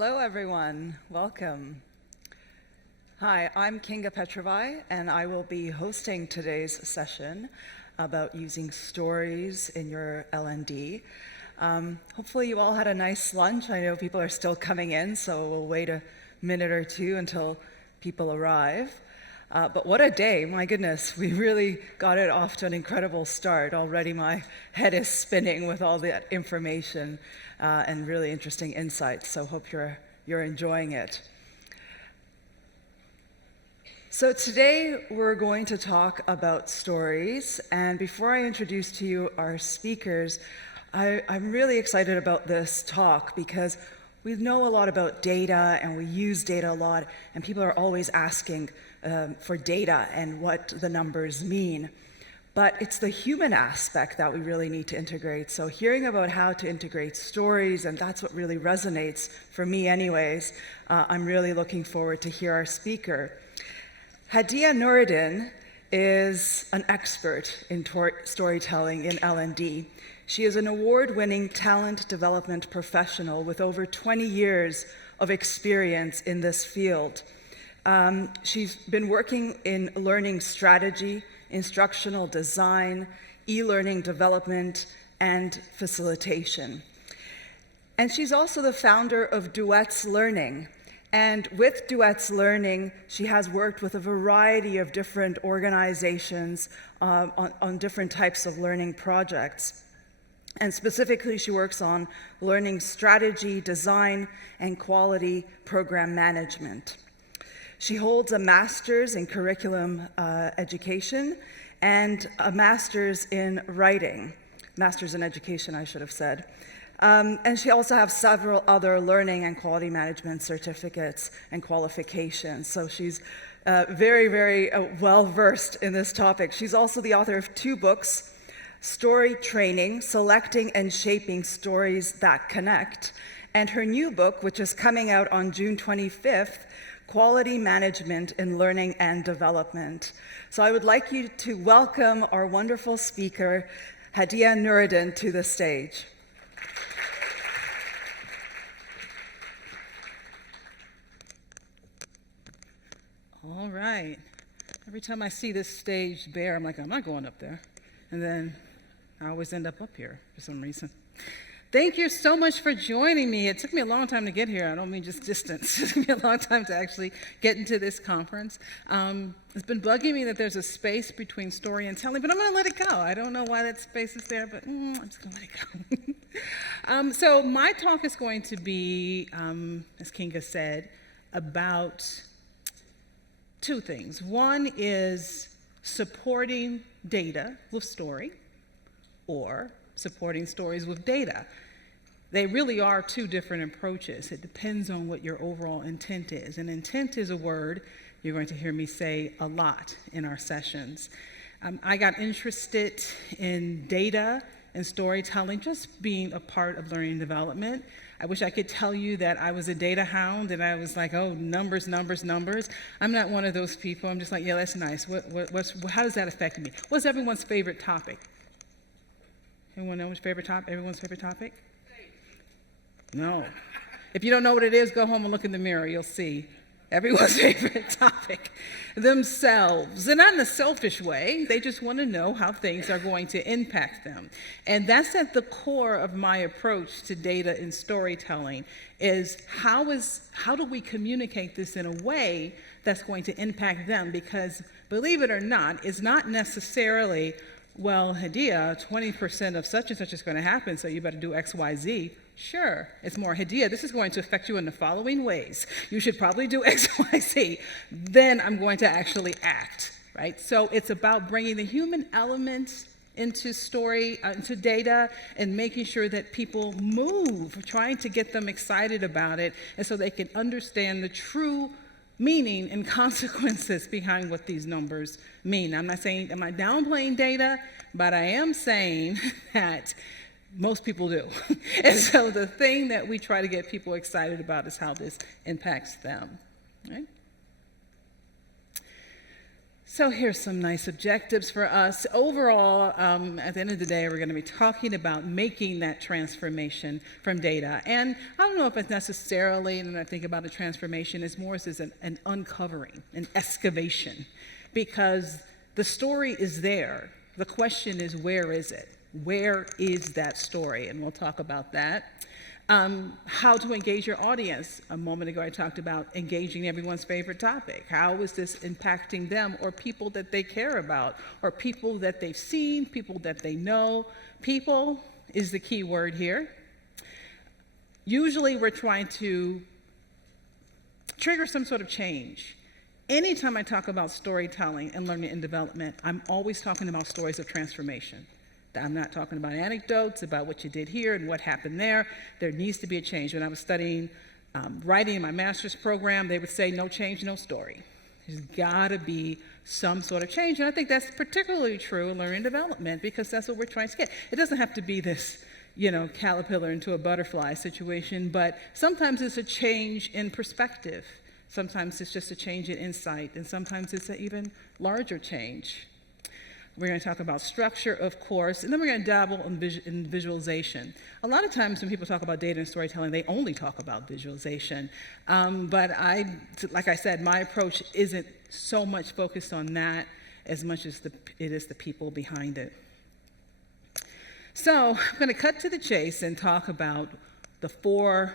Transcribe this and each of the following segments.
Hello, everyone. Welcome. Hi, I'm Kinga Petrovai, and I will be hosting today's session about using stories in your L&D. Hopefully you all had a nice lunch. I know people are still coming in, so we'll wait a minute or two until people arrive. But what a day, my goodness. We really got it off to an incredible start. Already my head is spinning with all that information and really interesting insights, so hope you're enjoying it. So today we're going to talk about stories, and before I introduce to you our speakers, I'm really excited about this talk because we know a lot about data and we use data a lot, and people are always asking for data and what the numbers mean. But it's the human aspect that we really need to integrate. So hearing about how to integrate stories, and that's what really resonates for me anyways, I'm really looking forward to hear our speaker. Hadiya Nuruddin is an expert in storytelling in L&D. She is an award-winning talent development professional with over 20 years of experience in this field. She's been working in learning strategy, instructional design, e-learning development, and facilitation. And she's also the founder of Duets Learning. And with Duets Learning, she has worked with a variety of different organizations on different types of learning projects. And specifically, she works on learning strategy, design, and quality program management. She holds a master's in curriculum education and a master's in writing, master's in education, I should have said. And she also has several other learning and quality management certificates and qualifications. So she's very, very well-versed in this topic. She's also the author of 2 books, Story Training, Selecting and Shaping Stories That Connect, and her new book, which is coming out on June 25th, Quality Management in Learning and Development. So I would like you to welcome our wonderful speaker, Hadiya Nuruddin, to the stage. All right. Every time I see this stage bare, I'm like, I'm not going up there. And then I always end up here for some reason. Thank you so much for joining me. It took me a long time to get here. I don't mean just distance. It took me a long time to actually get into this conference. It's been bugging me that there's a space between story and telling, but I'm going to let it go. I don't know why that space is there, but I'm just going to let it go. So my talk is going to be, as Kinga said, about 2 things. One is supporting data with story, or supporting stories with data. They really are 2 different approaches. It depends on what your overall intent is. And intent is a word you're going to hear me say a lot in our sessions. I got interested in data and storytelling just being a part of learning and development. I wish I could tell you that I was a data hound and I was like, oh, numbers, numbers, numbers. I'm not one of those people. I'm just like, yeah, that's nice. How does that affect me? What's everyone's favorite topic? Anyone know which favorite topic? Everyone's favorite topic? No. If you don't know what it is, go home and look in the mirror. You'll see everyone's favorite topic. Themselves. And not in a selfish way. They just want to know how things are going to impact them. And that's at the core of my approach to data and storytelling is how do we communicate this in a way that's going to impact them? Because believe it or not, it's not necessarily, well, Hadiya, 20% of such and such is going to happen, so you better do X, Y, Z. Sure, it's more, Hadiya, this is going to affect you in the following ways. You should probably do X, Y, Z. Then I'm going to actually act, right? So it's about bringing the human element into story, into data, and making sure that people move, trying to get them excited about it, and so they can understand the true meaning and consequences behind what these numbers mean. I'm not downplaying data, but I am saying that most people do. And so the thing that we try to get people excited about is how this impacts them, right? So here's some nice objectives for us. Overall, at the end of the day, we're going to be talking about making that transformation from data. And I don't know if it's necessarily, when I think about a transformation, it's more as an uncovering, an excavation, because the story is there. The question is, where is it? Where is that story? And we'll talk about that. How to engage your audience. A moment ago, I talked about engaging everyone's favorite topic. How is this impacting them or people that they care about or people that they've seen, people that they know? People is the key word here. Usually, we're trying to trigger some sort of change. Anytime I talk about storytelling and learning and development, I'm always talking about stories of transformation. I'm not talking about anecdotes about what you did here and what happened there. There needs to be a change. When I was studying writing in my master's program, they would say, no change, no story. There's got to be some sort of change. And I think that's particularly true in learning and development because that's what we're trying to get. It doesn't have to be this, caterpillar into a butterfly situation, but sometimes it's a change in perspective. Sometimes it's just a change in insight, and sometimes it's an even larger change. We're going to talk about structure, of course, and then we're going to dabble in visualization. A lot of times when people talk about data and storytelling, they only talk about visualization. But like I said, my approach isn't so much focused on that as much as it is the people behind it. So I'm going to cut to the chase and talk about the 4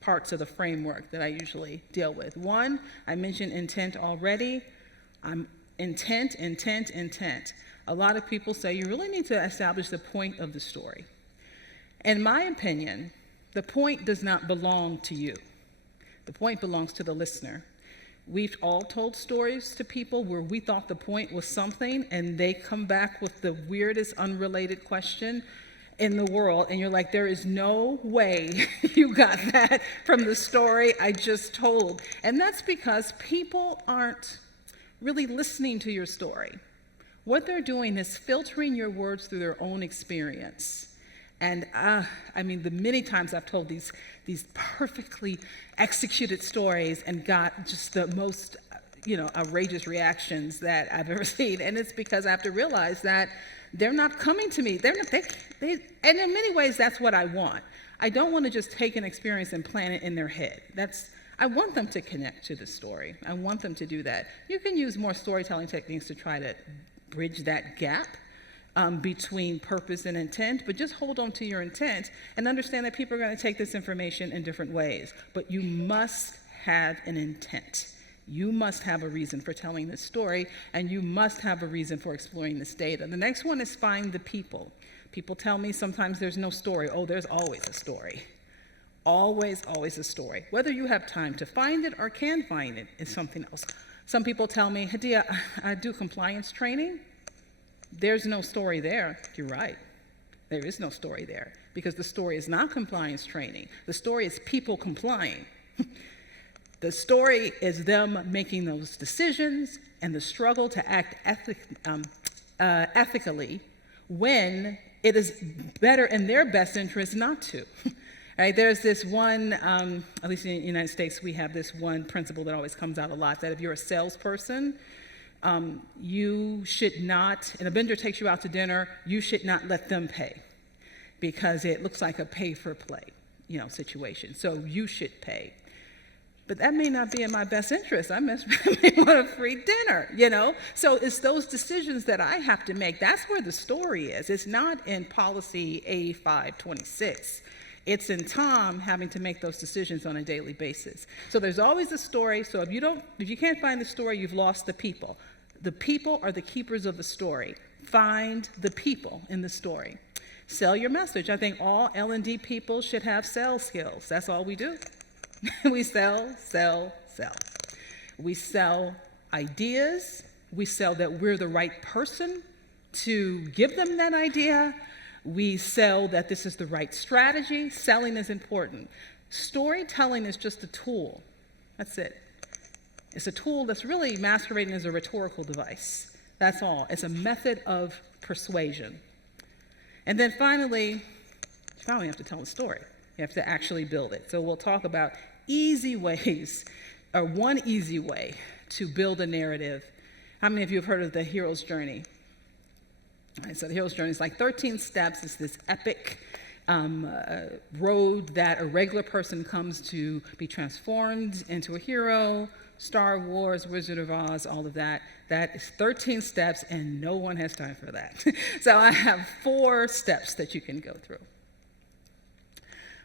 parts of the framework that I usually deal with. 1, I mentioned intent already. Intent. A lot of people say you really need to establish the point of the story. In my opinion, the point does not belong to you. The point belongs to the listener. We've all told stories to people where we thought the point was something and they come back with the weirdest unrelated question in the world, and you're like, there is no way you got that from the story I just told. And that's because people aren't really listening to your story. What they're doing is filtering your words through their own experience. And the many times I've told these perfectly executed stories and got just the most, outrageous reactions that I've ever seen. And it's because I have to realize that they're not coming to me. And in many ways, that's what I want. I don't want to just take an experience and plant it in their head. I want them to connect to the story. I want them to do that. You can use more storytelling techniques to try to bridge that gap between purpose and intent, but just hold on to your intent and understand that people are going to take this information in different ways. But you must have an intent. You must have a reason for telling this story, and you must have a reason for exploring this data. The next one is find the people. People tell me sometimes there's no story. Oh, there's always a story. Always a story. Whether you have time to find it or can find it is something else. Some people tell me, Hadia, I do compliance training. There's no story there. You're right. There is no story there because the story is not compliance training. The story is people complying. The story is them making those decisions and the struggle to act ethically when it is better in their best interest not to. Right, there's this one, at least in the United States, we have this one principle that always comes out a lot, that if you're a salesperson, you should not, and a vendor takes you out to dinner, you should not let them pay because it looks like a pay-for-play, situation. So you should pay. But that may not be in my best interest. I may want a free dinner, So it's those decisions that I have to make. That's where the story is. It's not in policy A526. It's in Tom having to make those decisions on a daily basis. So there's always a story. So if you can't find the story, you've lost the people. The people are the keepers of the story. Find the people in the story. Sell your message. I think all L&D people should have sales skills. That's all we do. We sell. We sell ideas. We sell that we're the right person to give them that idea. We sell that this is the right strategy. Selling is important. Storytelling is just a tool. That's it. It's a tool that's really masquerading as a rhetorical device. That's all. It's a method of persuasion. And then finally, you finally have to tell a story. You have to actually build it. So we'll talk about easy ways, or one easy way to build a narrative How many of you have heard of the hero's journey? All right, so the hero's journey is like 13 steps. It's this epic road that a regular person comes to be transformed into a hero. Star Wars, Wizard of Oz, all of that. That is 13 steps, and no one has time for that. So I have 4 steps that you can go through.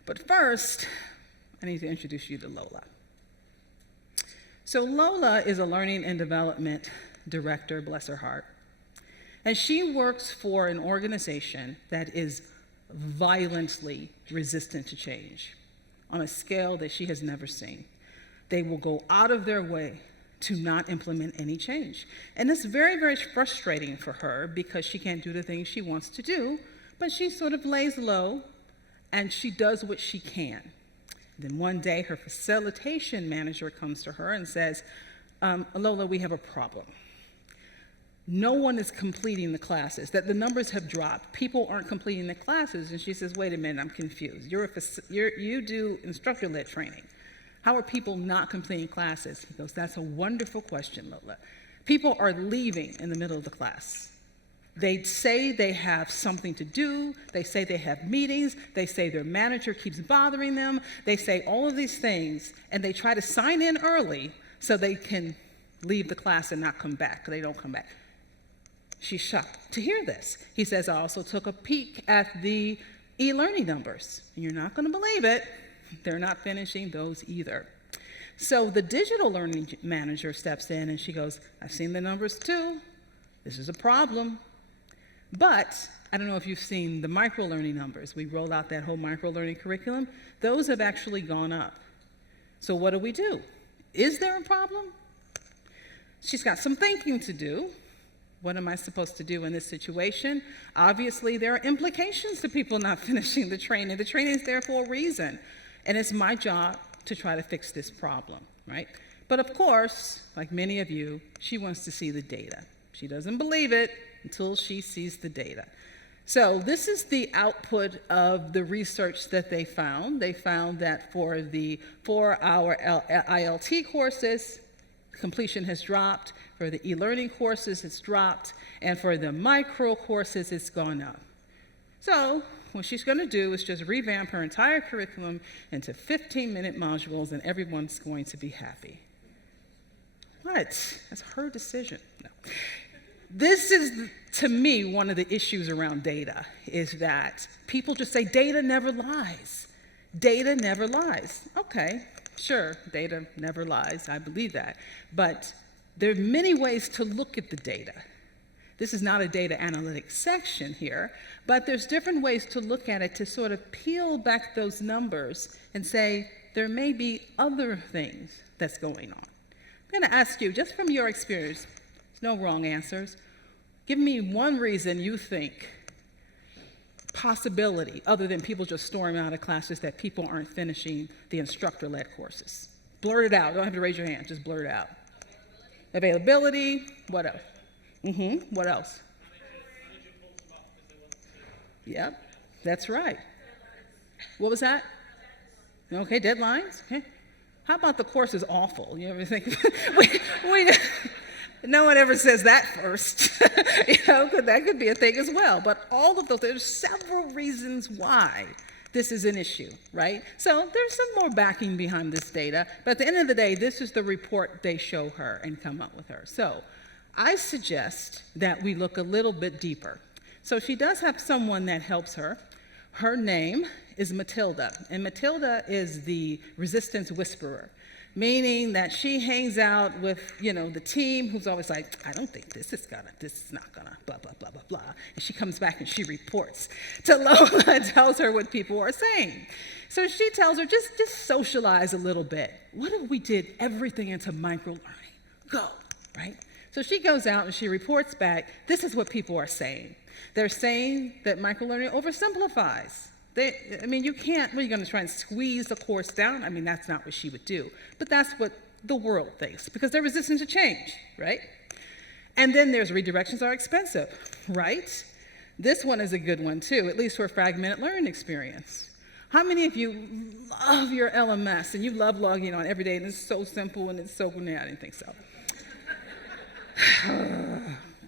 But first, I need to introduce you to Lola. So Lola is a learning and development director, bless her heart. And she works for an organization that is violently resistant to change on a scale that she has never seen. They will go out of their way to not implement any change. And it's very, very frustrating for her because she can't do the things she wants to do, but she sort of lays low and she does what she can. Then one day her facilitation manager comes to her and says, Lola, we have a problem. No one is completing the classes, that the numbers have dropped. People aren't completing the classes. And she says, wait a minute, I'm confused. You do instructor-led training. How are people not completing classes? He goes, that's a wonderful question, Lola. People are leaving in the middle of the class. They say they have something to do. They say they have meetings. They say their manager keeps bothering them. They say all of these things, and they try to sign in early so they can leave the class and not come back. They don't come back. She's shocked to hear this. He says, I also took a peek at the e-learning numbers. And you're not going to believe it. They're not finishing those either. So the digital learning manager steps in and she goes, I've seen the numbers too. This is a problem. But I don't know if you've seen the micro-learning numbers. We rolled out that whole micro-learning curriculum. Those have actually gone up. So what do? Is there a problem? She's got some thinking to do. What am I supposed to do in this situation? Obviously, there are implications to people not finishing the training. The training is there for a reason. And it's my job to try to fix this problem, right? But of course, like many of you, she wants to see the data. She doesn't believe it until she sees the data. So this is the output of the research that they found. They found that for the 4-hour ILT courses, completion has dropped. For the e-learning courses, it's dropped. And for the micro courses, it's gone up. So what she's going to do is just revamp her entire curriculum into 15-minute modules, and everyone's going to be happy. What? That's her decision. No. This is, to me, one of the issues around data, is that people just say data never lies. Data never lies. Okay, sure, data never lies. I believe that. But there are many ways to look at the data. This is not a data analytics section here, but there's different ways to look at it to sort of peel back those numbers and say there may be other things that's going on. I'm going to ask you, just from your experience, no wrong answers, give me one reason you think, possibility, other than people just storming out of classes, that people aren't finishing the instructor-led courses. Blurt it out. You don't have to raise your hand. Just blurt it out. Availability. What else? What else? Yep, that's right. What was that? Okay, deadlines. Okay. How about the course is awful? You ever think? No one ever says that first. That could be a thing as well. But all of those, there's several reasons why this is an issue, right? So there's some more backing behind this data. But at the end of the day, this is the report they show her and come up with her. So I suggest that we look a little bit deeper. So she does have someone that helps her. Her name is Matilda, and Matilda is the resistance whisperer, meaning that she hangs out with, the team who's always like, I don't think this is not gonna, blah, blah, blah, blah, blah. And she comes back and she reports to Lola and tells her what people are saying. So she tells her, just socialize a little bit. What if we did everything into micro-learning? Go, right? So she goes out and she reports back, this is what people are saying. They're saying that microlearning oversimplifies. You can't, what are you going to try and squeeze the course down? That's not what she would do. But that's what the world thinks, because they're resistant to change, right? And then there's redirections are expensive, right? This one is a good one too, at least for a fragmented learning experience. How many of you love your LMS and you love logging on every day and it's so simple and it's so good? I didn't think so.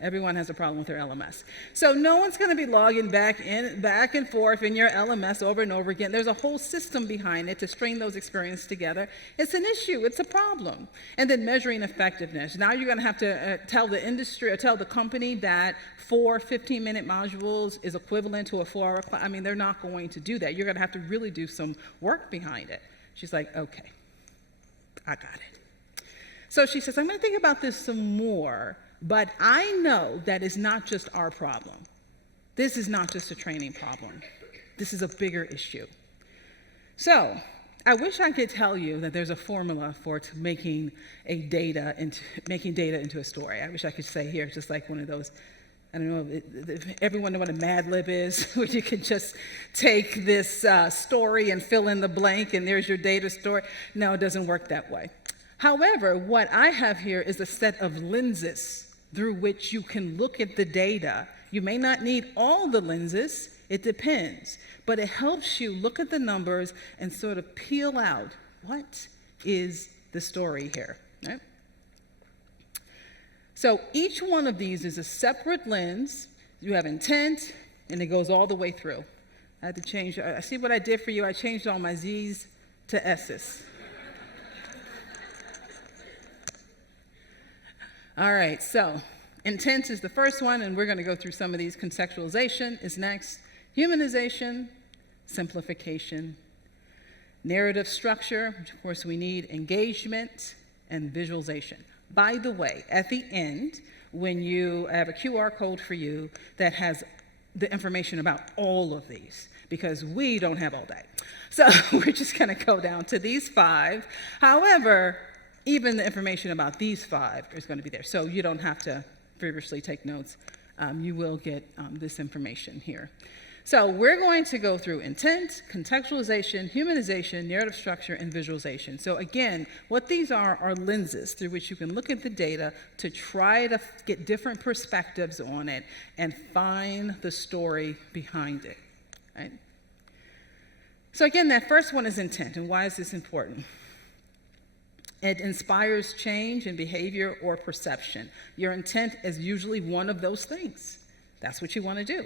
Everyone has a problem with their LMS. So no one's going to be logging back and forth in your LMS over and over again. There's a whole system behind it to string those experiences together. It's an issue. It's a problem. And then measuring effectiveness. Now you're going to have to tell the industry or tell the company that 4 15-minute modules is equivalent to a 4-hour class. I mean, they're not going to do that. You're going to have to really do some work behind it. She's like, okay, I got it. So she says, I'm going to think about this some more. But I know that is not just our problem. This is not just a training problem. This is a bigger issue. So I wish I could tell you that there's a formula for making data into a story. I wish I could say here, just like one of those, I don't know, if everyone know what a Mad Lib is, where you can just take this story and fill in the blank and there's your data story. No, it doesn't work that way. However, what I have here is a set of lenses through which you can look at the data. You may not need all the lenses, it depends, but it helps you look at the numbers and sort of peel out what is the story here, right? So each one of these is a separate lens. You have intent, and it goes all the way through. I had to change, I see what I did for you, I changed all my Z's to S's. All right, so intent is the first one, and we're going to go through some of these. Contextualization is next. Humanization, simplification, narrative structure, which of course we need, engagement, and visualization. By the way, at the end, when you have a QR code for you that has the information about all of these, because we don't have all day. So we're just going to go down to these 5. However, even the information about these 5 is going to be there. So you don't have to feverishly take notes. You will get this information here. So we're going to go through intent, contextualization, humanization, narrative structure, and visualization. So again, what these are lenses through which you can look at the data to try to get different perspectives on it and find the story behind it, right? So again, that first one is intent. And why is this important? It inspires change in behavior or perception. Your intent is usually one of those things. That's what you want to do.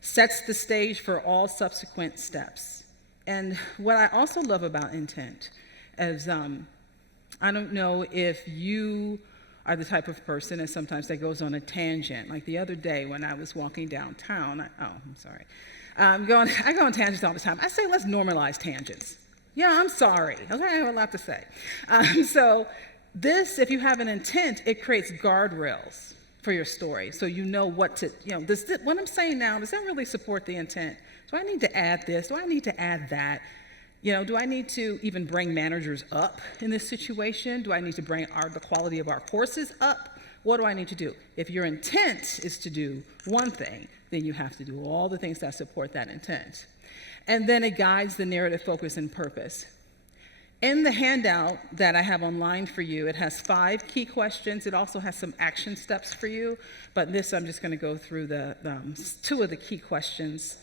Sets the stage for all subsequent steps. And what I also love about intent is, I don't know if you are the type of person that sometimes that goes on a tangent. Like the other day when I was walking downtown, I go on tangents all the time. I say, let's normalize tangents. Yeah, I'm sorry. Okay, I have a lot to say. So this, if you have an intent, it creates guardrails for your story. So you know what to, what I'm saying now, does that really support the intent? Do I need to add this? Do I need to add that? Do I need to even bring managers up in this situation? Do I need to bring the quality of our courses up? What do I need to do? If your intent is to do one thing, then you have to do all the things that support that intent. And then it guides the narrative focus and purpose. In the handout that I have online for you, it has 5 key questions. It also has some action steps for you, but this I'm just going to go through the 2 of the key questions.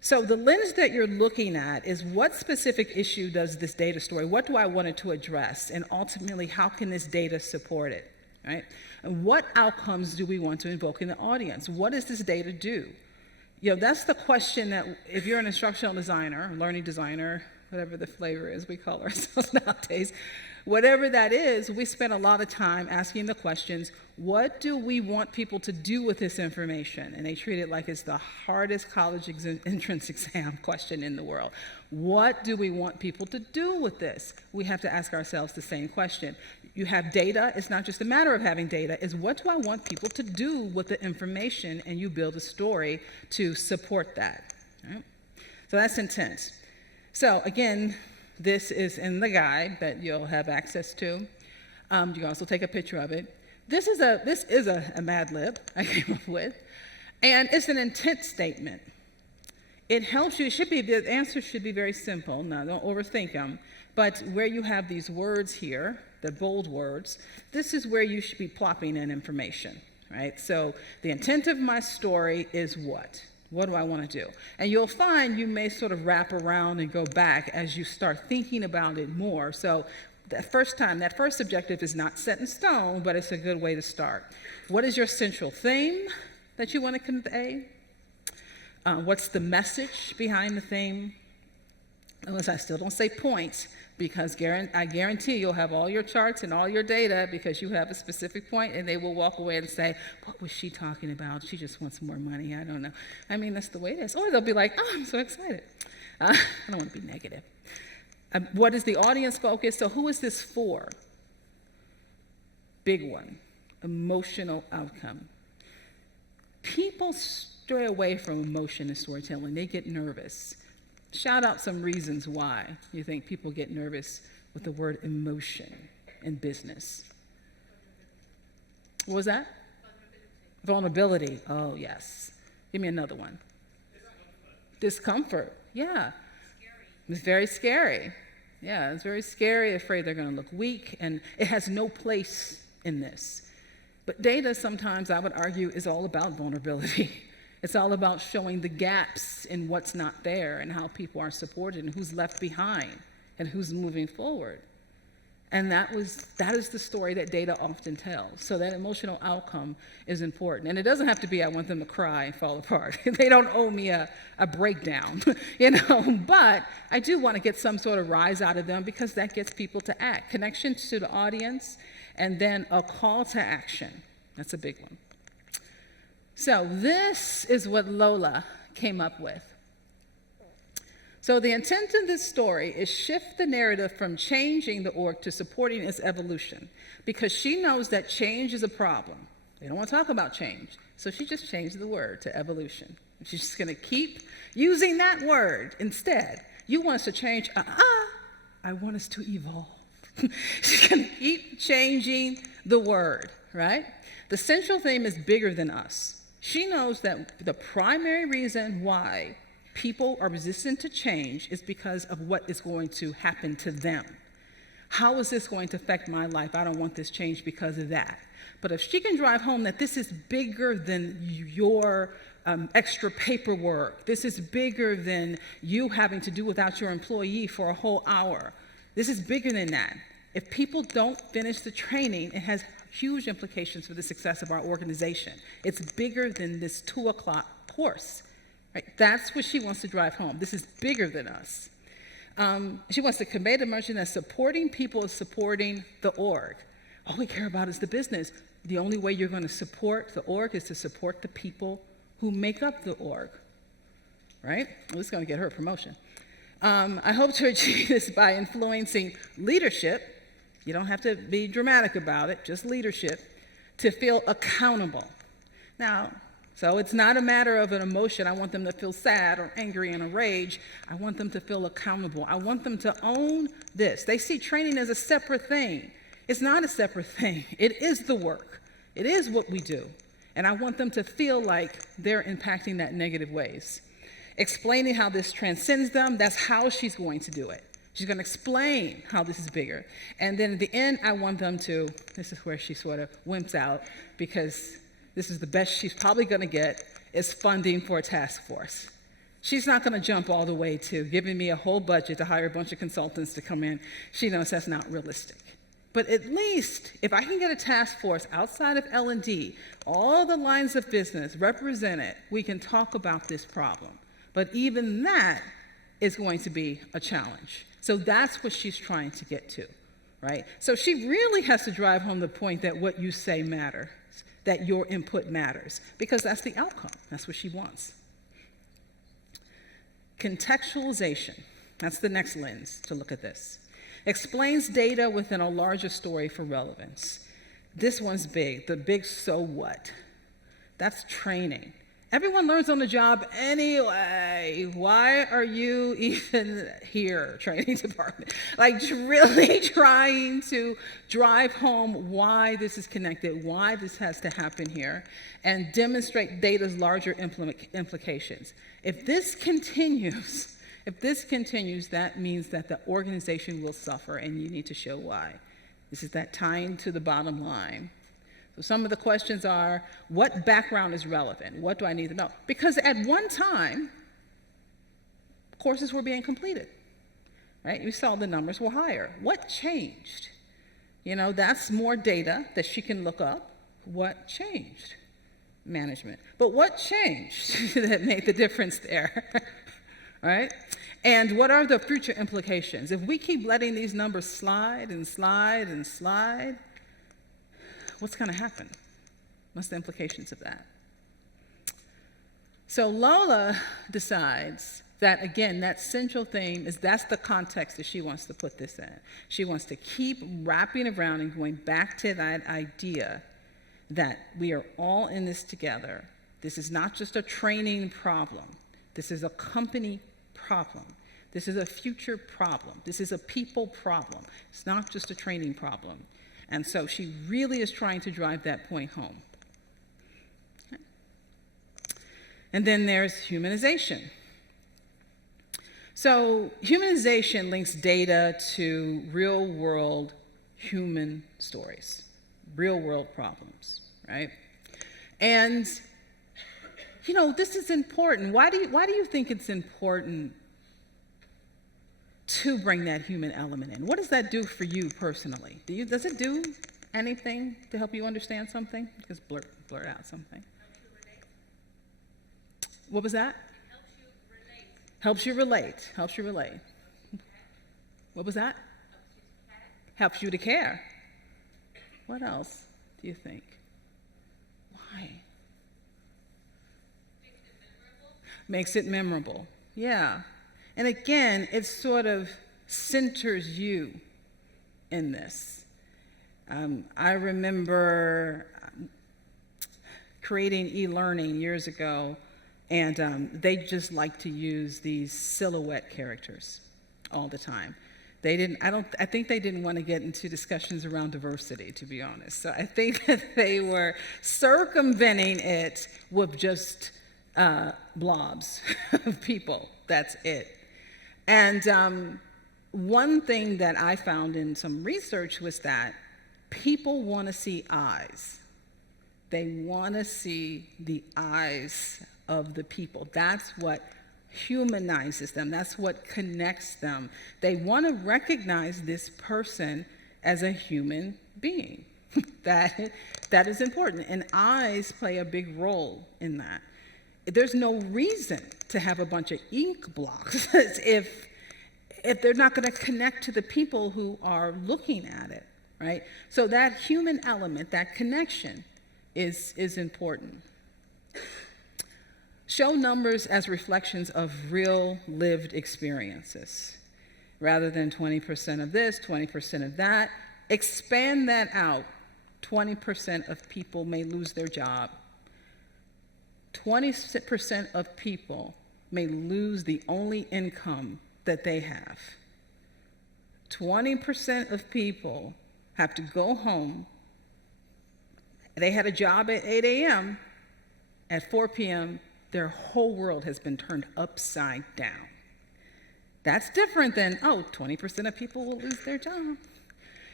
So the lens that you're looking at is what specific issue does this data story, what do I want it to address, and ultimately how can this data support it, right? And what outcomes do we want to invoke in the audience? What does this data do? That's the question that if you're an instructional designer, learning designer, whatever the flavor is we call ourselves nowadays, whatever that is, we spend a lot of time asking the questions, what do we want people to do with this information? And they treat it like it's the hardest college entrance exam question in the world. What do we want people to do with this? We have to ask ourselves the same question. You have data, it's not just a matter of having data, it's what do I want people to do with the information, and you build a story to support that. Right? So that's intent. So again, this is in the guide that you'll have access to. You can also take a picture of it. This is a Mad Lib I came up with, and it's an intent statement. It helps you, the answers should be very simple. Now, don't overthink them, but where you have these words here, the bold words, this is where you should be plopping in information, right? So the intent of my story is what? What do I want to do? And you'll find you may sort of wrap around and go back as you start thinking about it more. So that first objective is not set in stone, but it's a good way to start. What is your central theme that you want to convey? What's the message behind the theme? Notice I still don't say points, because I guarantee you'll have all your charts and all your data because you have a specific point, and they will walk away and say, what was she talking about? She just wants more money. I don't know. I mean, that's the way it is. Or they'll be like, oh, I'm so excited. I don't want to be negative. What is the audience focus? So who is this for? Big one, emotional outcome. People stray away from emotion in storytelling. They get nervous. Shout out some reasons why you think people get nervous with the word emotion in business. What was that? Vulnerability. Oh, yes. Give me another one. Discomfort. Yeah. It's very scary. Yeah, it's very scary, afraid they're going to look weak, and it has no place in this. But data sometimes, I would argue, is all about vulnerability. It's all about showing the gaps in what's not there and how people are supported and who's left behind and who's moving forward. And that is the story that data often tells. So that emotional outcome is important. And it doesn't have to be I want them to cry and fall apart. They don't owe me a breakdown, But I do want to get some sort of rise out of them because that gets people to act. Connection to the audience, and then a call to action. That's a big one. So this is what Lola came up with. So the intent of this story is shift the narrative from changing the org to supporting its evolution, because she knows that change is a problem. They don't want to talk about change. So she just changed the word to evolution. She's just going to keep using that word instead. You want us to change? I want us to evolve. She's going to keep changing the word, right? The central theme is bigger than us. She knows that the primary reason why people are resistant to change is because of what is going to happen to them. How is this going to affect my life? I don't want this change because of that. But if she can drive home that this is bigger than your extra paperwork, this is bigger than you having to do without your employee for a whole hour, this is bigger than that. If people don't finish the training, it has huge implications for the success of our organization. It's bigger than this 2 o'clock course. Right? That's what she wants to drive home. This is bigger than us. She wants to convey the notion that supporting people is supporting the org. All we care about is the business. The only way you're going to support the org is to support the people who make up the org. Right? Well, this is going to get her a promotion. I hope to achieve this by influencing leadership. You don't have to be dramatic about it, just leadership, to feel accountable. Now, so it's not a matter of an emotion. I want them to feel sad or angry and a rage. I want them to feel accountable. I want them to own this. They see training as a separate thing. It's not a separate thing. It is the work. It is what we do. And I want them to feel like they're impacting that negative ways. Explaining how this transcends them, that's how she's going to do it. She's going to explain how this is bigger. And then at the end, I want them to, this is where she sort of wimps out, because this is the best she's probably going to get, is funding for a task force. She's not going to jump all the way to giving me a whole budget to hire a bunch of consultants to come in. She knows that's not realistic. But at least, if I can get a task force outside of L&D, all the lines of business represented, we can talk about this problem. But even that is going to be a challenge. So that's what she's trying to get to, right? So she really has to drive home the point that what you say matters, that your input matters, because that's the outcome. That's what she wants. Contextualization, that's the next lens to look at this. Explains data within a larger story for relevance. This one's big, the big so what. That's training. Everyone learns on the job anyway. Why are you even here, training department? Like really trying to drive home why this is connected, why this has to happen here, and demonstrate data's larger implications. If this continues, that means that the organization will suffer, and you need to show why. This is that tying to the bottom line. So some of the questions are, what background is relevant? What do I need to know? Because at one time, courses were being completed. right? You saw the numbers were higher. What changed? That's more data that she can look up. What changed? Management. But what changed that made the difference there? Right? And what are the future implications? If we keep letting these numbers slide and slide and slide, what's going to happen? What's the implications of that? So Lola decides that, again, that central theme that's the context that she wants to put this in. She wants to keep wrapping around and going back to that idea that we are all in this together. This is not just a training problem. This is a company problem. This is a future problem. This is a people problem. It's not just a training problem. And so she really is trying to drive that point home. Okay. And then there's humanization. So humanization links data to real-world human stories, real-world problems, right? And this is important. Why do you think it's important to bring that human element in? What does that do for you personally? Does it do anything to help you understand something? Just blurt out something. What was that? Helps you relate. Helps you relate. What was that? Helps you to care. What else do you think? Why? Makes it memorable. Yeah. And again, it sort of centers you in this. I remember creating e-learning years ago, and they just like to use these silhouette characters all the time. I think they didn't want to get into discussions around diversity, to be honest. So I think that they were circumventing it with just blobs of people. That's it. And one thing that I found in some research was that people want to see eyes. They want to see the eyes of the people. That's what humanizes them. That's what connects them. They want to recognize this person as a human being. That is important. And eyes play a big role in that. There's no reason to have a bunch of ink blocks if they're not going to connect to the people who are looking at it, right? So that human element, that connection is important. Show numbers as reflections of real lived experiences. Rather than 20% of this, 20% of that, expand that out. 20% of people may lose their job. 20% of people may lose the only income that they have. 20% of people have to go home. They had a job at 8 a.m. At 4 p.m., their whole world has been turned upside down. That's different than, 20% of people will lose their job.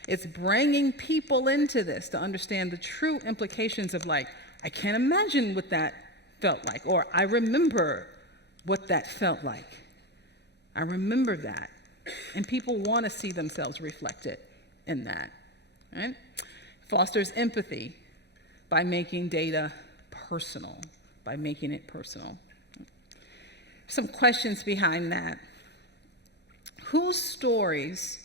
It's bringing people into this to understand the true implications of, like, I can't imagine what that felt like, or I remember what that felt like. I remember that. And people want to see themselves reflected in that, right? Fosters empathy by making data personal, by making it personal. Some questions behind that. Whose stories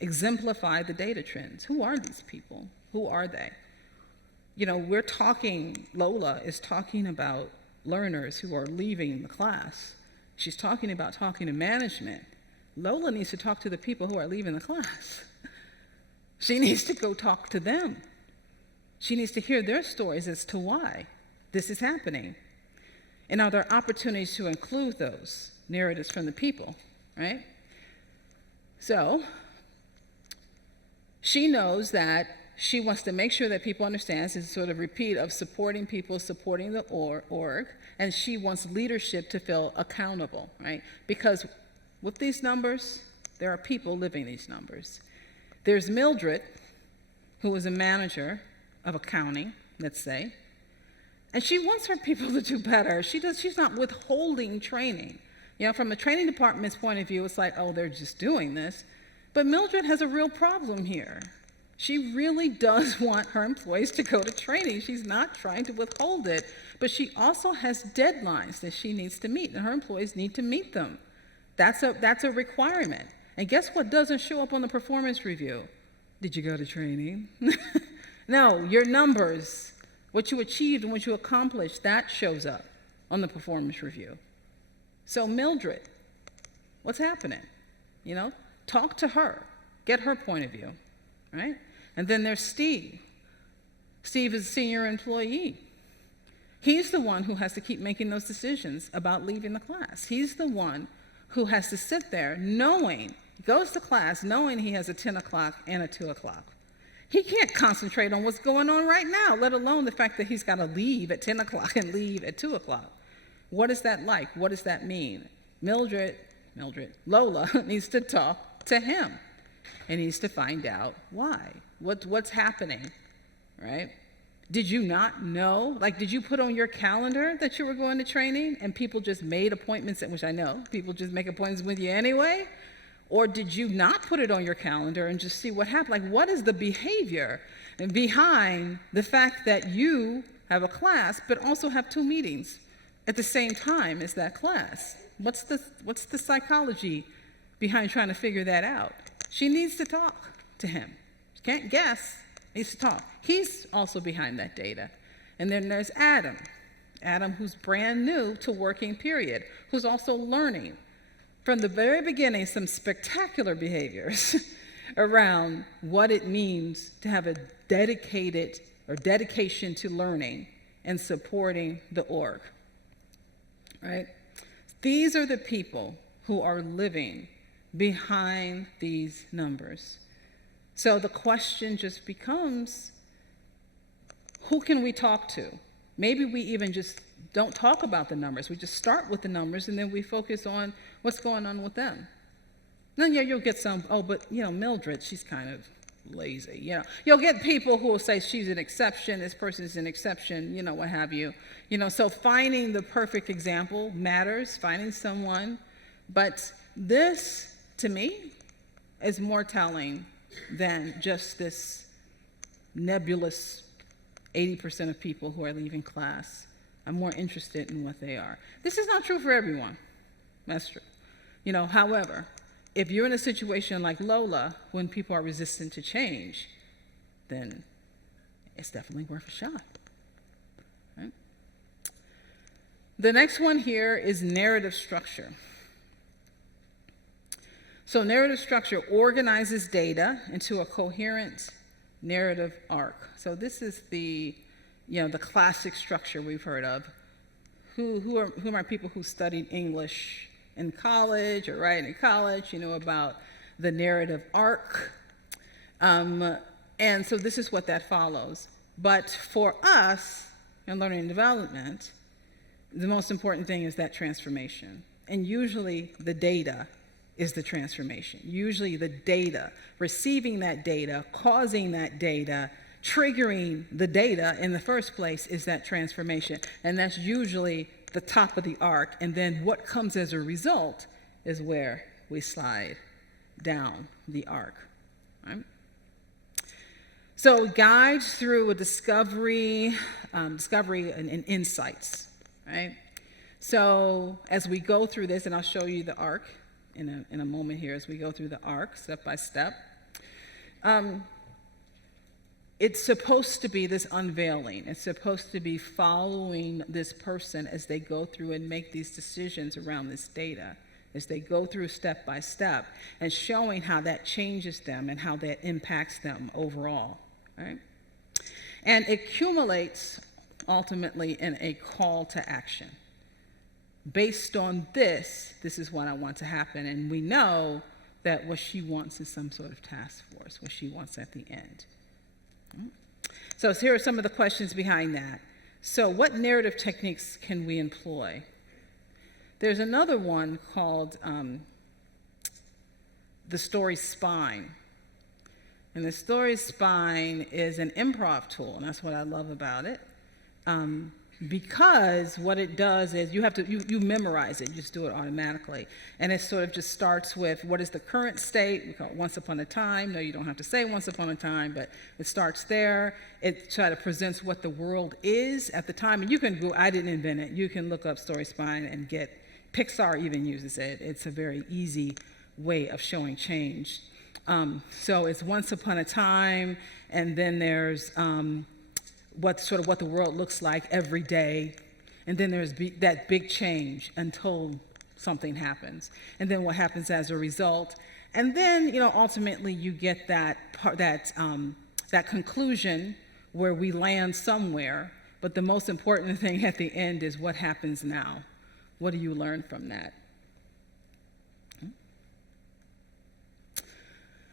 exemplify the data trends? Who are these people? Who are they? Lola is talking about learners who are leaving the class. She's talking about talking to management. Lola needs to talk to the people who are leaving the class. She needs to go talk to them. She needs to hear their stories as to why this is happening. And are there opportunities to include those narratives from the people, right? So she knows that she wants to make sure that people understand. This is sort of repeat of supporting people, supporting the org, and she wants leadership to feel accountable, right? Because with these numbers, there are people living these numbers. There's Mildred, who is a manager of accounting, let's say, and she wants her people to do better. She's not withholding training. From the training department's point of view, it's like, oh, they're just doing this. But Mildred has a real problem here. She really does want her employees to go to training. She's not trying to withhold it, but she also has deadlines that she needs to meet, and her employees need to meet them. That's a requirement. And guess what doesn't show up on the performance review? Did you go to training? No, your numbers, what you achieved and what you accomplished, that shows up on the performance review. So Mildred, what's happening? Talk to her, get her point of view, right? And then there's Steve. Steve is a senior employee. He's the one who has to keep making those decisions about leaving the class. He's the one who has to sit there knowing, goes to class knowing he has a 10 o'clock and a 2 o'clock. He can't concentrate on what's going on right now, let alone the fact that he's got to leave at 10 o'clock and leave at 2 o'clock. What is that like? What does that mean? Lola needs to talk to him and needs to find out why. What's happening, right? Did you not know? Did you put on your calendar that you were going to training and people just made appointments, which I know, people just make appointments with you anyway? Or did you not put it on your calendar and just see what happened? What is the behavior behind the fact that you have a class but also have 2 meetings at the same time as that class? What's the psychology behind trying to figure that out? She needs to talk to him. She can't guess, needs to talk. He's also behind that data. And then there's Adam, who's brand new to working period, who's also learning from the very beginning some spectacular behaviors around what it means to have a dedication to learning and supporting the org, right? These are the people who are living behind these numbers. So the question just becomes, who can we talk to? Maybe we even just don't talk about the numbers. We just start with the numbers and then we focus on what's going on with them. Then you'll get some, Mildred, she's kind of lazy. You'll get people who will say she's an exception, this person's an exception, what have you. So finding the perfect example matters, finding someone. But this, to me, is more telling than just this nebulous 80% of people who are leaving class. I'm more interested in what they are. This is not true for everyone. That's true. However, if you're in a situation like Lola, when people are resistant to change, then it's definitely worth a shot. Right? The next one here is narrative structure. So narrative structure organizes data into a coherent narrative arc. So this is the classic structure we've heard of. Who are people who studied English in college or writing in college, about the narrative arc. And so this is what that follows. But for us in learning and development, the most important thing is that transformation. And usually the data is the transformation. Usually the data, receiving that data, causing that data, triggering the data in the first place is that transformation. And that's usually the top of the arc. And then what comes as a result is where we slide down the arc. Right? So it guides through a discovery and insights. Right? So as we go through this, and I'll show you the arc in a moment here as we go through the arc step by step. It's supposed to be this unveiling. It's supposed to be following this person as they go through and make these decisions around this data, as they go through step by step, and showing how that changes them and how that impacts them overall. Right? And it accumulates ultimately in a call to action. Based on this is what I want to happen. And we know that what she wants is some sort of task force, what she wants at the end. So here are some of the questions behind that. So what narrative techniques can we employ? There's another one called the story spine. And the story spine is an improv tool, and that's what I love about it. because what it does is you memorize it, you just do it automatically. And it sort of just starts with what is the current state. We call it once upon a time. No, you don't have to say once upon a time, but it starts there. It try to presents what the world is at the time. And you can go, I didn't invent it. You can look up Story Spine and get, Pixar even uses it. It's a very easy way of showing change. So it's once upon a time, and then there's what the world looks like every day, and then there's that big change until something happens, and then what happens as a result, and then ultimately you get that conclusion where we land somewhere. But the most important thing at the end is what happens now. What do you learn from that?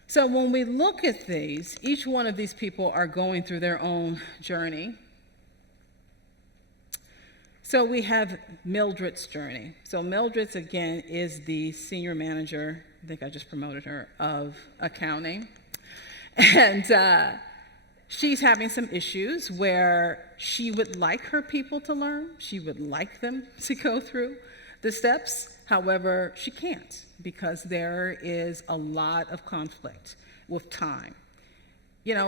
So when we look at these, each one of these people are going through their own journey. So we have Mildred's journey. So Mildred's, again, is the senior manager, I think I just promoted her, of accounting. And she's having some issues where she would like her people to learn. She would like them to go through the steps. However, she can't, because there is a lot of conflict with time.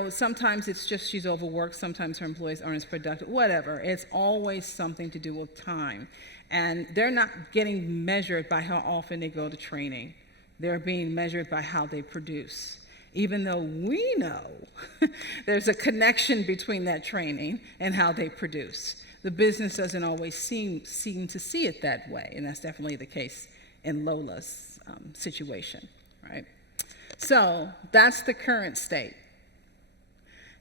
Sometimes it's just she's overworked, sometimes her employees aren't as productive, whatever. It's always something to do with time. And they're not getting measured by how often they go to training. They're being measured by how they produce. Even though we know there's a connection between that training and how they produce. The business doesn't always seem to see it that way, and that's definitely the case in Lola's situation, right? So that's the current state.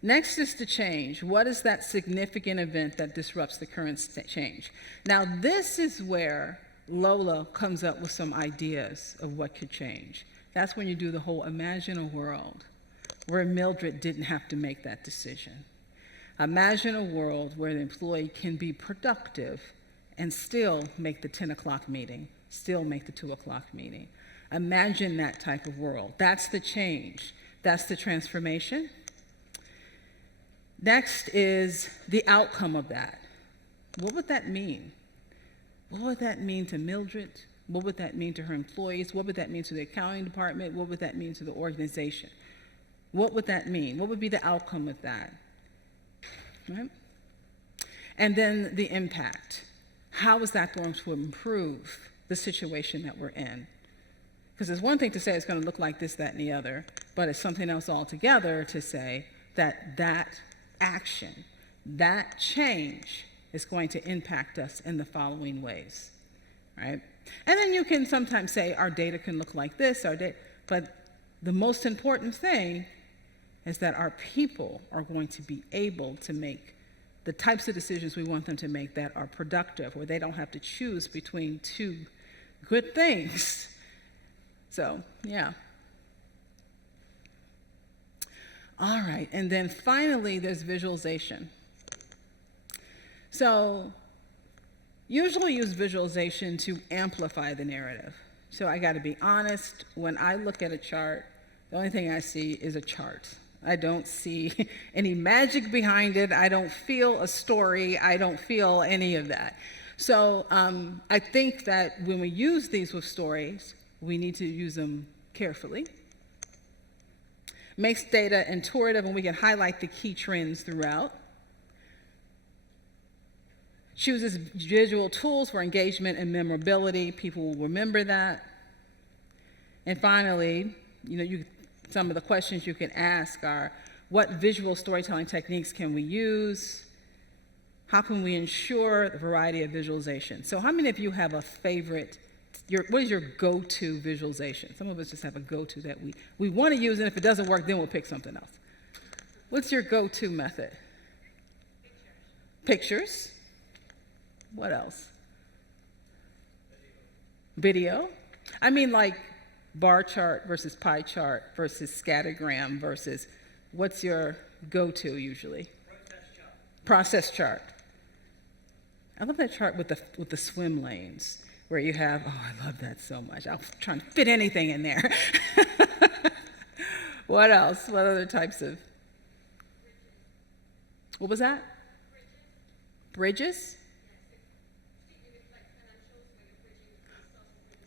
Next is the change. What is that significant event that disrupts the current change? Now, this is where Lola comes up with some ideas of what could change. That's when you do the whole imagine a world where Mildred didn't have to make that decision. Imagine a world where the employee can be productive and still make the 10 o'clock meeting, still make the 2 o'clock meeting. Imagine that type of world. That's the change. That's the transformation. Next is the outcome of that. What would that mean? What would that mean to Mildred? What would that mean to her employees? What would that mean to the accounting department? What would that mean to the organization? What would that mean? What would be the outcome of that? Right? And then the impact. How is that going to improve the situation that we're in? Because it's one thing to say it's going to look like this, that, and the other, but it's something else altogether to say that that action, that change is going to impact us in the following ways, right? And then you can sometimes say our data can look like this, but the most important thing is that our people are going to be able to make the types of decisions we want them to make that are productive, where they don't have to choose between two good things. So, yeah. All right, and then finally, there's visualization. So, usually use visualization to amplify the narrative. So I gotta be honest, when I look at a chart, the only thing I see is a chart. I don't see any magic behind it. I don't feel a story. I don't feel any of that. So I think that when we use these with stories, we need to use them carefully. Makes data intuitive, and we can highlight the key trends throughout. Chooses visual tools for engagement and memorability. People will remember that. And finally, some of the questions you can ask are, what visual storytelling techniques can we use? How can we ensure the variety of visualization? So how many of you have a favorite, what is your go-to visualization? Some of us just have a go-to that we want to use, and if it doesn't work, then we'll pick something else. What's your go-to method? Pictures. What else? Video. I mean, like bar chart versus pie chart versus scattergram versus, what's your go-to usually? Process chart. I love that chart with the swim lanes where you have, I love that so much. I'm trying to fit anything in there. What else? What other types of? What was that? Bridges?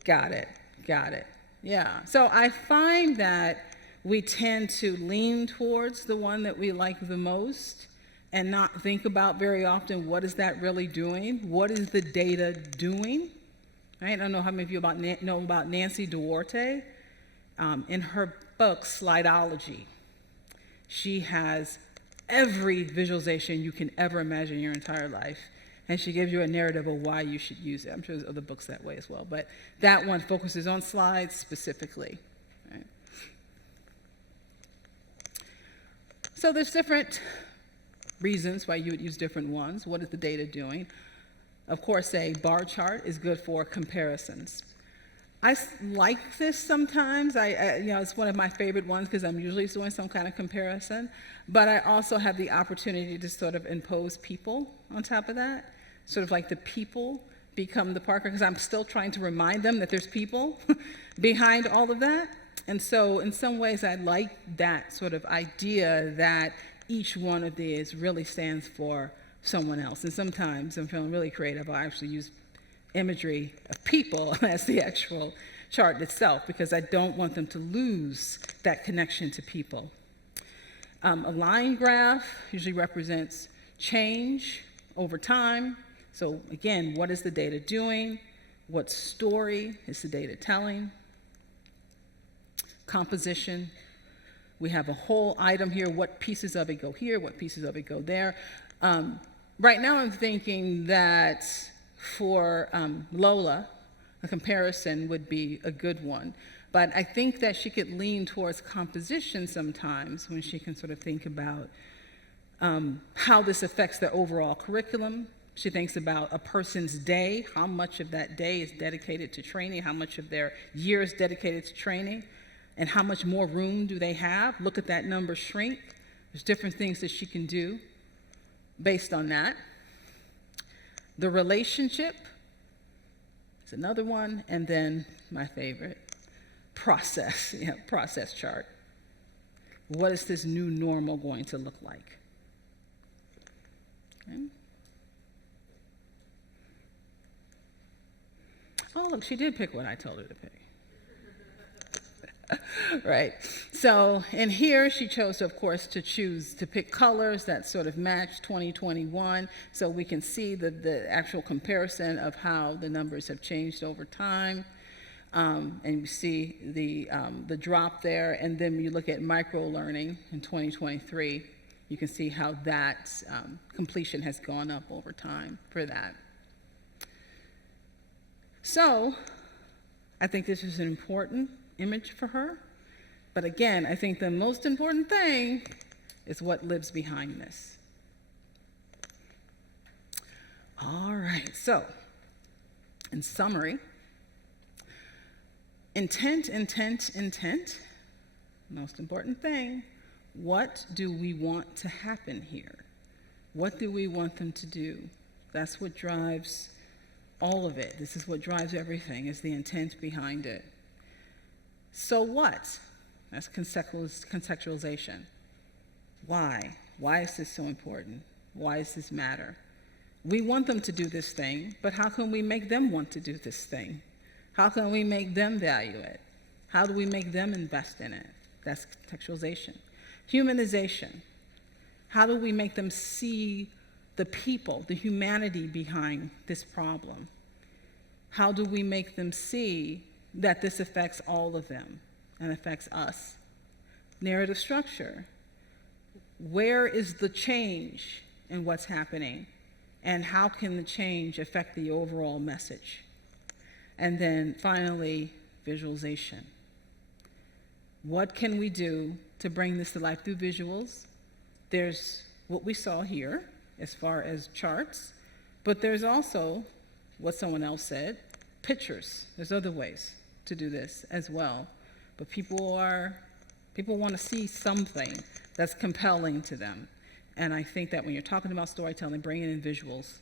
Got it. Got it. Yeah. So I find that we tend to lean towards the one that we like the most and not think about very often, what is that really doing? What is the data doing? Right? I don't know how many of you know about Nancy Duarte. In her book, Slidology, she has every visualization you can ever imagine in your entire life. And she gives you a narrative of why you should use it. I'm sure there's other books that way as well. But that one focuses on slides specifically. Right? So there's different reasons why you would use different ones. What is the data doing? Of course, a bar chart is good for comparisons. I like this sometimes. It's one of my favorite ones because I'm usually doing some kind of comparison. But I also have the opportunity to sort of impose people on top of that. Sort of like the people become the Parker, because I'm still trying to remind them that there's people behind all of that. And so in some ways, I like that sort of idea that each one of these really stands for someone else. And sometimes I'm feeling really creative. I actually use imagery of people as the actual chart itself because I don't want them to lose that connection to people. A line graph usually represents change over time. So again, what is the data doing? What story is the data telling? Composition. We have a whole item here. What pieces of it go here? What pieces of it go there? Right now I'm thinking that for Lola, a comparison would be a good one. But I think that she could lean towards composition sometimes when she can sort of think about how this affects their overall curriculum. She thinks about a person's day, how much of that day is dedicated to training, how much of their year is dedicated to training, and how much more room do they have. Look at that number shrink. There's different things that she can do based on that. The relationship is another one, and then my favorite, process, process chart. What is this new normal going to look like? Okay. Oh, look, she did pick what I told her to pick. Right. So in here, she chose, of course, to pick colors that sort of match 2021, so we can see the actual comparison of how the numbers have changed over time. And you see the drop there, and then when you look at micro-learning in 2023, you can see how that completion has gone up over time for that. So I think this is an important image for her. But again, I think the most important thing is what lives behind this. All right, so in summary, intent, most important thing, what do we want to happen here? What do we want them to do? That's what drives all of it. This is what drives everything, is the intent behind it. So what? That's contextualization. Why? Why is this so important? Why does this matter? We want them to do this thing, but how can we make them want to do this thing? How can we make them value it? How do we make them invest in it? That's contextualization. Humanization. How do we make them see the people, the humanity behind this problem? How do we make them see that this affects all of them and affects us? Narrative structure. Where is the change in what's happening? And how can the change affect the overall message? And then finally, visualization. What can we do to bring this to life through visuals? There's what we saw here as far as charts, but there's also what someone else said, pictures. There's other ways to do this as well. But people want to see something that's compelling to them. And I think that when you're talking about storytelling, bringing in visuals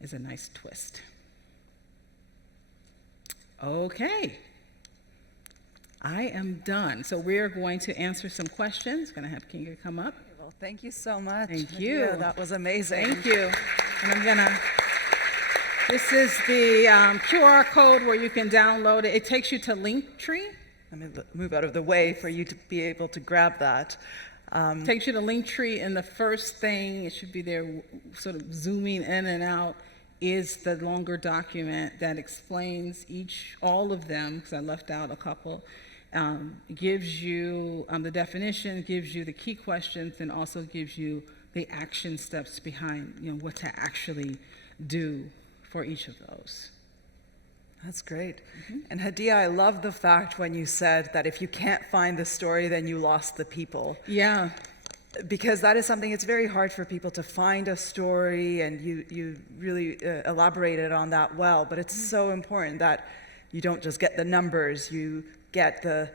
is a nice twist. Okay. I am done. So we're going to answer some questions. Going to have Kinga come up. Well, thank you so much. Thank you. That was amazing. Thank you. And I'm going to This is the QR code where you can download it. It takes you to Linktree. Let me move out of the way for you to be able to grab that. Takes you to Linktree, and the first thing, it should be there, sort of zooming in and out, is the longer document that explains all of them, because I left out a couple. Gives you the definition, gives you the key questions, and also gives you the action steps behind, what to actually do for each of those. That's great. And Hadia, I love the fact when you said that if you can't find the story, then you lost the people. Yeah. Because that is something, it's very hard for people to find a story, and you really elaborated on that well, but it's so important that you don't just get the numbers, you get the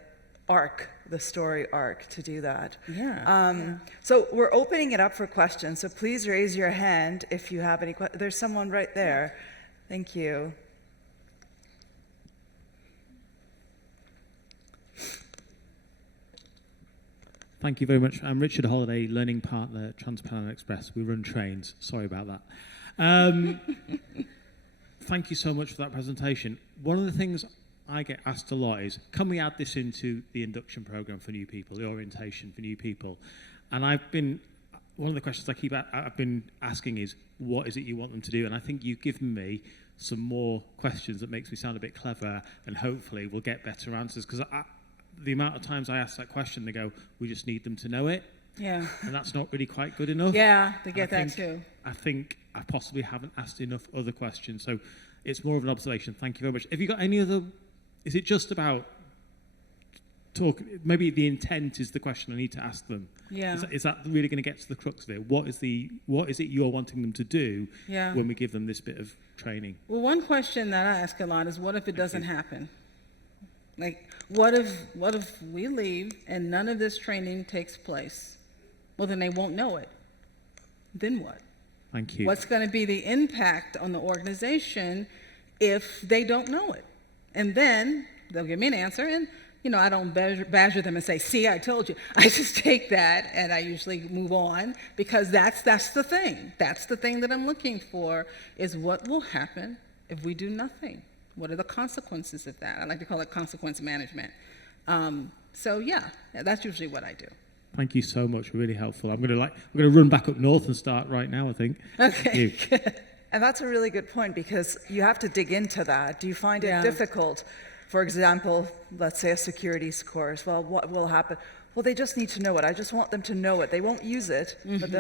arc, the story arc to do that. Yeah. So we're opening it up for questions, so please raise your hand if you have any questions. There's someone right there. Thank you. Thank you very much. I'm Richard Holliday, Learning Partner at Trans-Pennine Express. We run trains. Sorry about that. Thank you so much for that presentation. One of the things I get asked a lot is, can we add this into the induction program for new people, the orientation for new people? And one of the questions I've been asking is, what is it you want them to do? And I think you've given me some more questions that makes me sound a bit clever, and hopefully we'll get better answers. Because the amount of times I ask that question, they go, we just need them to know it. Yeah. And that's not really quite good enough. Yeah, they get that too. I think I possibly haven't asked enough other questions. So it's more of an observation. Thank you very much. Have you got any other, is it just about talk, maybe the intent is the question I need to ask them. Yeah. Is that really going to get to the crux of it? What is it you're wanting them to do when we give them this bit of training? Well, one question that I ask a lot is, what if it doesn't happen? Like, what if we leave and none of this training takes place? Well, then they won't know it. Then what? Thank you. What's going to be the impact on the organization if they don't know it? And then they'll give me an answer, and I don't badger them and say, see, I told you. I just take that and I usually move on, because that's the thing. That's the thing that I'm looking for, is what will happen if we do nothing? What are the consequences of that? I like to call it consequence management. So yeah, that's usually what I do. Thank you so much. Really helpful. We're going to run back up north and start right now, I think. Okay. And that's a really good point, because you have to dig into that. Do you find it difficult? For example, let's say a securities course. Well, what will happen? Well, they just need to know it. I just want them to know it. They won't use it, but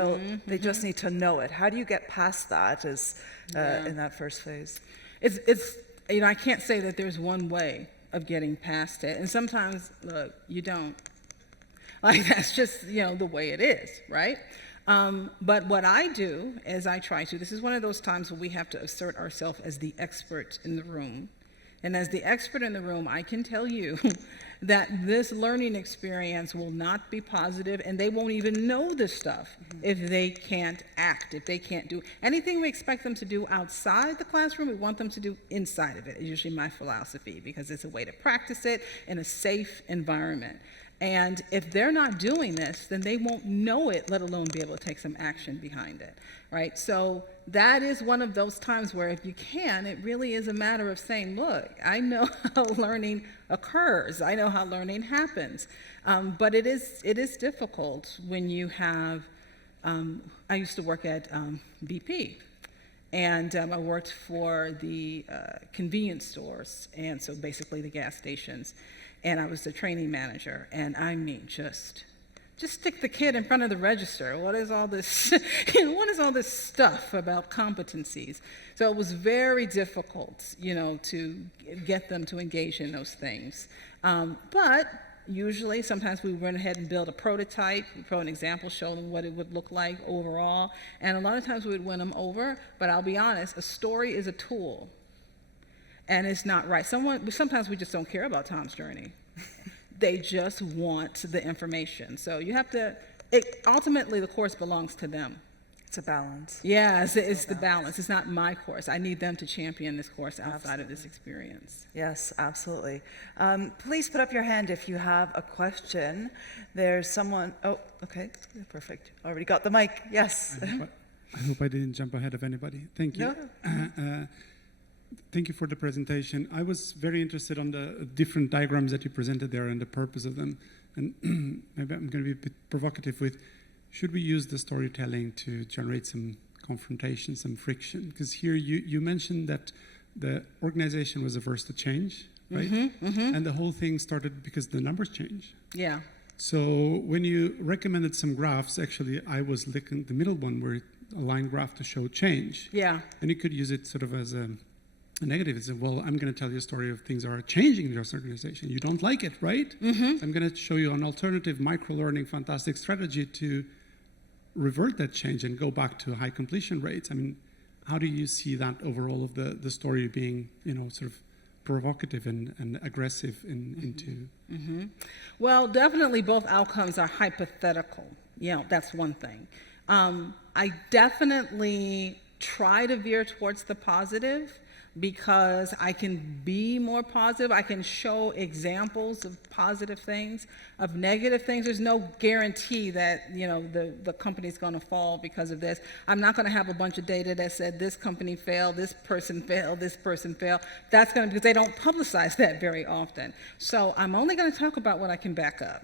they just need to know it. How do you get past that in that first phase? It's I can't say that there's one way of getting past it. And sometimes, look, you don't. Like, that's just, the way it is, right? But what I do is this is one of those times where we have to assert ourselves as the expert in the room. And as the expert in the room, I can tell you that this learning experience will not be positive, and they won't even know this stuff if they can't act, if they can't do anything we expect them to do outside the classroom. We want them to do inside of it, is usually my philosophy, because it's a way to practice it in a safe environment. And if they're not doing this, then they won't know it, let alone be able to take some action behind it, right? So that is one of those times where, if you can, it really is a matter of saying, look, I know how learning occurs. I know how learning happens. But it is difficult when you have, I used to work at BP. And I worked for the convenience stores, and so basically the gas stations. And I was the training manager, and I mean, just stick the kid in front of the register. What is all this? What is all this stuff about competencies? So it was very difficult, to get them to engage in those things. But usually, sometimes we went ahead and built a prototype, we put an example, show them what it would look like overall, and a lot of times we would win them over. But I'll be honest, a story is a tool. And it's not right. Sometimes we just don't care about Tom's journey. They just want the information. So you have to, ultimately the course belongs to them. It's a balance. Yeah, it's the balance. It's not my course. I need them to champion this course outside of this experience. Yes, absolutely. Please put up your hand if you have a question. There's someone, oh, okay, perfect. Already got the mic, yes. I hope I didn't jump ahead of anybody. Thank you. No. Thank you for the presentation. I was very interested on the different diagrams that you presented there and the purpose of them. And maybe I'm going to be a bit provocative with, should we use the storytelling to generate some confrontation, some friction? Because here you mentioned that the organization was averse to change, right? And the whole thing started because the numbers changed. Yeah. So when you recommended some graphs, actually I was looking the middle one where a line graph to show change. Yeah. And you could use it sort of as a negative. It's well, I'm going to tell you a story of things are changing in your organization. You don't like it, right? So I'm going to show you an alternative micro-learning fantastic strategy to revert that change and go back to high completion rates. I mean, how do you see that overall of the story being, sort of provocative and aggressive into? Well, definitely both outcomes are hypothetical. That's one thing. I definitely try to veer towards the positive because I can be more positive. I can show examples of positive things, of negative things. There's no guarantee that, the company's going to fall because of this. I'm not going to have a bunch of data that said this company failed, this person failed, this person failed. That's going to, because they don't publicize that very often. So I'm only going to talk about what I can back up.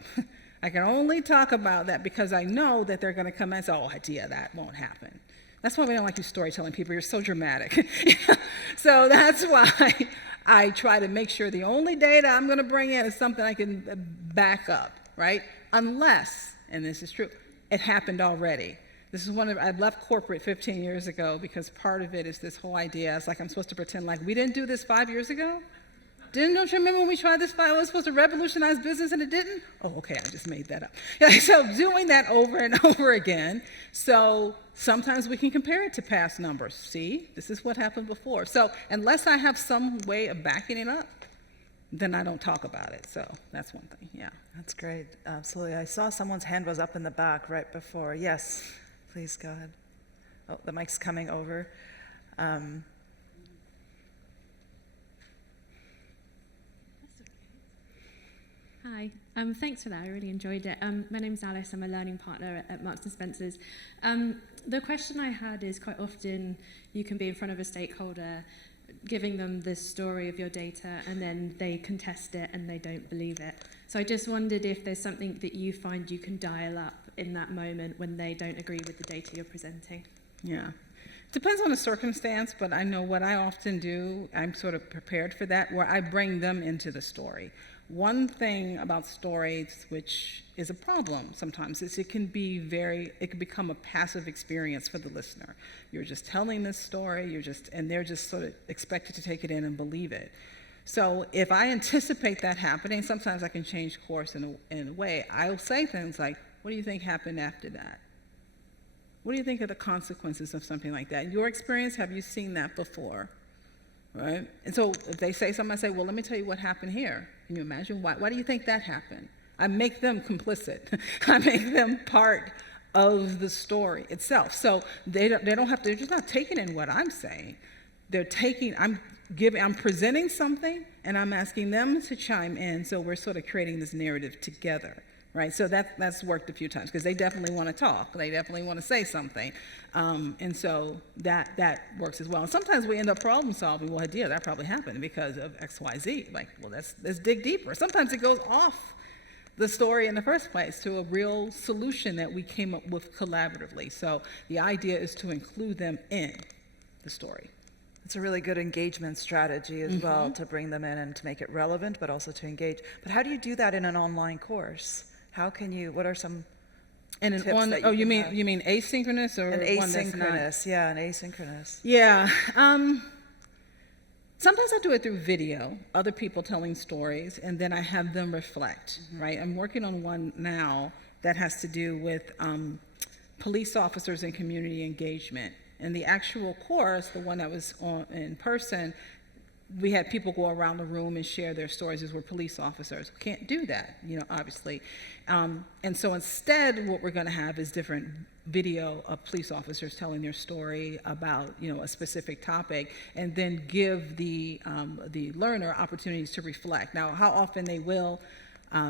I can only talk about that because I know that they're going to come and say, oh, yeah, that won't happen. That's why we don't like you storytelling people. You're so dramatic. So that's why I try to make sure the only data I'm going to bring in is something I can back up, right? Unless, and this is true, it happened already. This is I left corporate 15 years ago because part of it is this whole idea. It's like I'm supposed to pretend like we didn't do this 5 years ago. Don't you remember when we tried this file? It was supposed to revolutionize business and it didn't? Oh, okay, I just made that up. So doing that over and over again. So sometimes we can compare it to past numbers. See, this is what happened before. So unless I have some way of backing it up, then I don't talk about it. So that's one thing, yeah. That's great, absolutely. I saw someone's hand was up in the back right before. Yes, please go ahead. Oh, the mic's coming over. Hi, thanks for that. I really enjoyed it. My name's Alice. I'm a learning partner at Marks & Spencer's. The question I had is quite often you can be in front of a stakeholder giving them the story of your data and then they contest it and they don't believe it. So I just wondered if there's something that you find you can dial up in that moment when they don't agree with the data you're presenting. Yeah. Depends on the circumstance, but I know what I often do, I'm sort of prepared for that, where I bring them into the story. One thing about stories, which is a problem sometimes, is it can become a passive experience for the listener. You're just telling this story, and they're just sort of expected to take it in and believe it. So if I anticipate that happening, sometimes I can change course in a way. I'll say things like, what do you think happened after that? What do you think are the consequences of something like that? In your experience, have you seen that before? Right? And so if they say something, I say, well, let me tell you what happened here. Can you imagine? Why do you think that happened? I make them complicit. I make them part of the story itself. So they don't have to, they're just not taking in what I'm saying. I'm presenting something and I'm asking them to chime in, so we're sort of creating this narrative together. Right, so that's worked a few times because they definitely want to talk. They definitely want to say something, and so that works as well. And sometimes we end up problem solving. Well, yeah, that probably happened because of X, Y, Z. Like, well, let's dig deeper. Sometimes it goes off the story in the first place to a real solution that we came up with collaboratively. So the idea is to include them in the story. It's a really good engagement strategy as well, to bring them in and to make it relevant, but also to engage. But how do you do that in an online course? How can you, what are some tips that you mean asynchronous or an one that's not? An asynchronous. Yeah. Sometimes I do it through video, other people telling stories, and then I have them reflect, right? I'm working on one now that has to do with police officers and community engagement. And the actual course, the one that was on in person, we had people go around the room and share their stories as we're police officers. We can't do that, obviously. And so instead, what we're going to have is different video of police officers telling their story about, a specific topic, and then give the learner opportunities to reflect. Now, how often they will,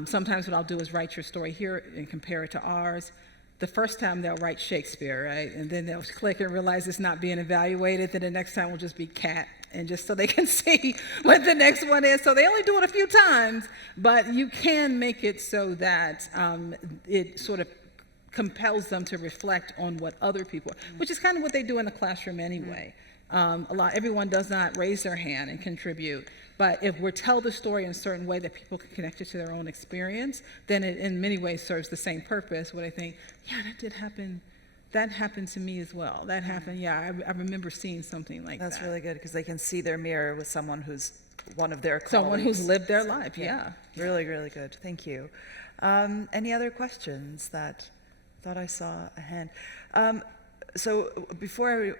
sometimes what I'll do is write your story here and compare it to ours. the first time they'll write Shakespeare, right? And then they'll click and realize it's not being evaluated. Then the next time will just be cat, and just so they can see what the next one is. So they only do it a few times, but you can make it so that it sort of compels them to reflect on what other people, which is kind of what they do in the classroom anyway. Everyone does not raise their hand and contribute, but if we tell the story in a certain way that people can connect it to their own experience, then it in many ways serves the same purpose, where they think, yeah, that did happen. That happened to me as well. That happened, yeah, I remember seeing something like that. That's really good, because they can see their mirror with someone who's one of their colleagues. Someone who's lived their life, yeah. Really, really good. Thank you. Any other questions? Thought I saw a hand. So before,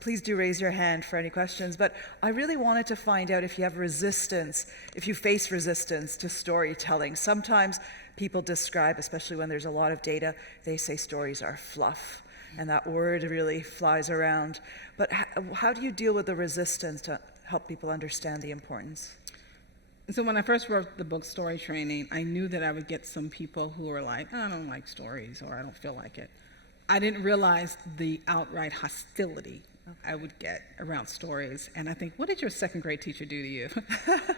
please do raise your hand for any questions, but I really wanted to find out if you have resistance, if you face resistance to storytelling. Sometimes people describe, especially when there's a lot of data, they say stories are fluff, and that word really flies around. But how do you deal with the resistance to help people understand the importance? So when I first wrote the book Story Training, I knew that I would get some people who were like, I don't like stories, or I don't feel like it. I didn't realize the outright hostility I would get around stories. And I think, what did your second grade teacher do to you?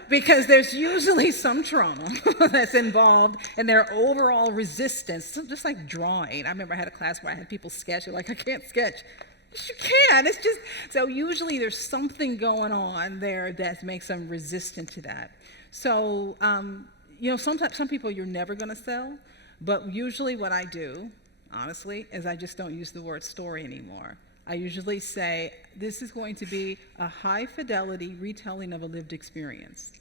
Because there's usually some trauma that's involved in their overall resistance, just like drawing. I remember I had a class where I had people sketch, they're like, I can't sketch. Yes, you can. It's just, so usually there's something going on there that makes them resistant to that. So, sometimes some people you're never going to sell, but usually what I do, honestly, is I just don't use the word story anymore. I usually say, this is going to be a high fidelity retelling of a lived experience.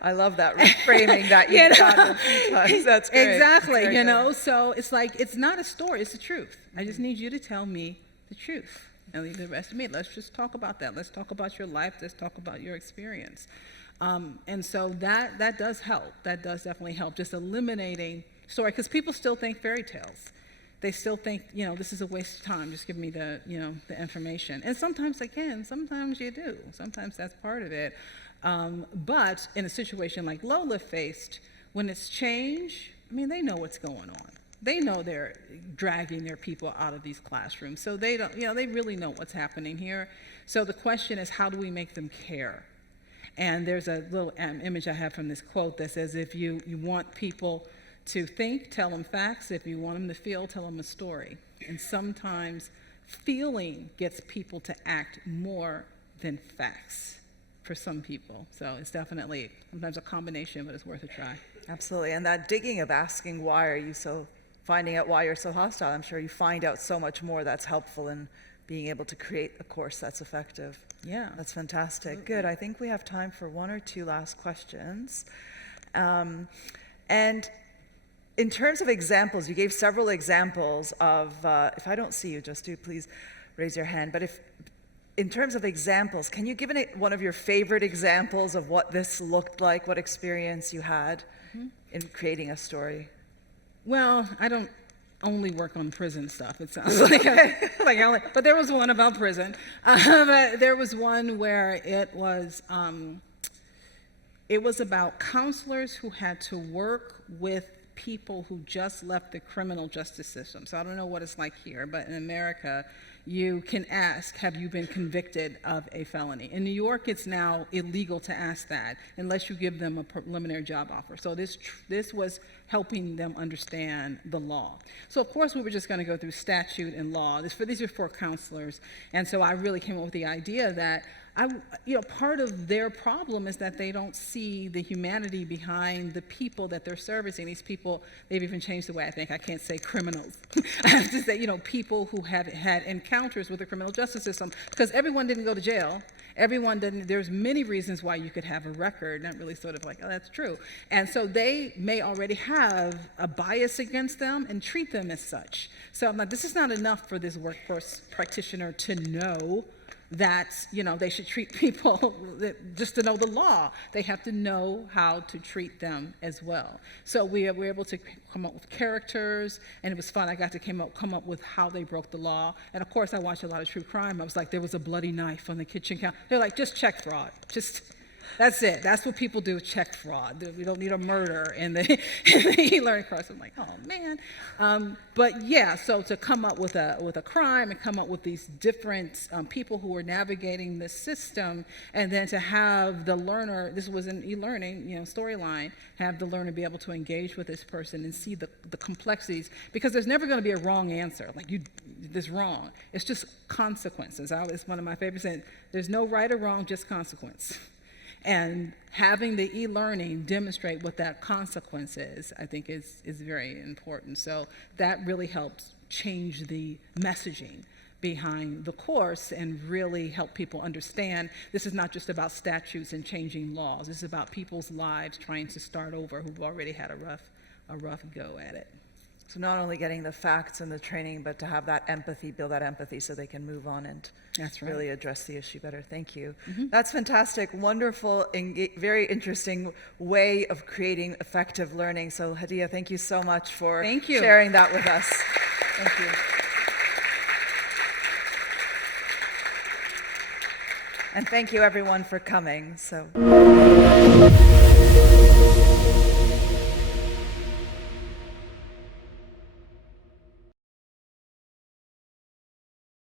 I love that reframing that you've done a few times. That's great. Exactly, Good. so it's like, it's not a story, it's the truth. I just need you to tell me the truth. And leave the rest to me. Let's just talk about that. Let's talk about your life. Let's talk about your experience. And so that does help. That does definitely help. Just eliminating story, because people still think fairy tales. They still think, this is a waste of time. Just give me the information. And sometimes they can. Sometimes you do. Sometimes that's part of it. But in a situation like Lola faced, when it's change, they know what's going on. They know they're dragging their people out of these classrooms. So they don't, they really know what's happening here. So the question is, how do we make them care? And there's a little image I have from this quote that says, if you want people to think, tell them facts. If you want them to feel, tell them a story. And sometimes feeling gets people to act more than facts for some people. So it's definitely sometimes a combination, but it's worth a try. Absolutely. And that digging of asking, finding out why you're so hostile, I'm sure you find out so much more that's helpful in being able to create a course that's effective. Yeah. That's fantastic. Absolutely. Good. I think we have time for one or two last questions. And in terms of examples, you gave several examples of, if I don't see you, just do please raise your hand. But in terms of examples, can you give one of your favorite examples of what this looked like, what experience you had in creating a story? Well, I don't only work on prison stuff. It sounds like, but there was one about prison. But there was one where it was about counselors who had to work with people who just left the criminal justice system. So I don't know what it's like here, but in America, you can ask, have you been convicted of a felony? In New York, it's now illegal to ask that unless you give them a preliminary job offer. So this was helping them understand the law. So of course, we were just going to go through statute and law. These are for counselors. And so I really came up with the idea that part of their problem is that they don't see the humanity behind the people that they're servicing. These people, they've even changed the way I think. I can't say criminals. I have to say, people who have had encounters with the criminal justice system, because everyone didn't go to jail. Everyone didn't. There's many reasons why you could have a record, not really sort of like, oh, that's true. And so they may already have a bias against them and treat them as such. So I'm like, this is not enough for this workforce practitioner to know that they should treat people just to know the law. They have to know how to treat them as well. So we were able to come up with characters, and it was fun. I got to come up with how they broke the law. And of course, I watched a lot of true crime. I was like, there was a bloody knife on the kitchen counter. They're like, just check fraud. Just That's it. That's what people do with check fraud. We don't need a murder in the, in the e-learning course. I'm like, oh man. But yeah, so to come up with a crime and come up with these different people who are navigating the system, and then to have the learner, this was an e-learning, storyline, have the learner be able to engage with this person and see the complexities, because there's never going to be a wrong answer. Like this wrong. It's just consequences. It's one of my favorite sayings. There's no right or wrong, just consequence. And having the e-learning demonstrate what that consequence is, I think is very important. So that really helps change the messaging behind the course and really help people understand this is not just about statutes and changing laws. This is about people's lives trying to start over who've already had a rough go at it. So not only getting the facts and the training, but to have that empathy, build that empathy so they can move on and That's right. really address the issue better. Thank you. That's fantastic, wonderful, very interesting way of creating effective learning. So Hadiya, thank you so much for sharing that with us. Thank you. And thank you everyone for coming. So.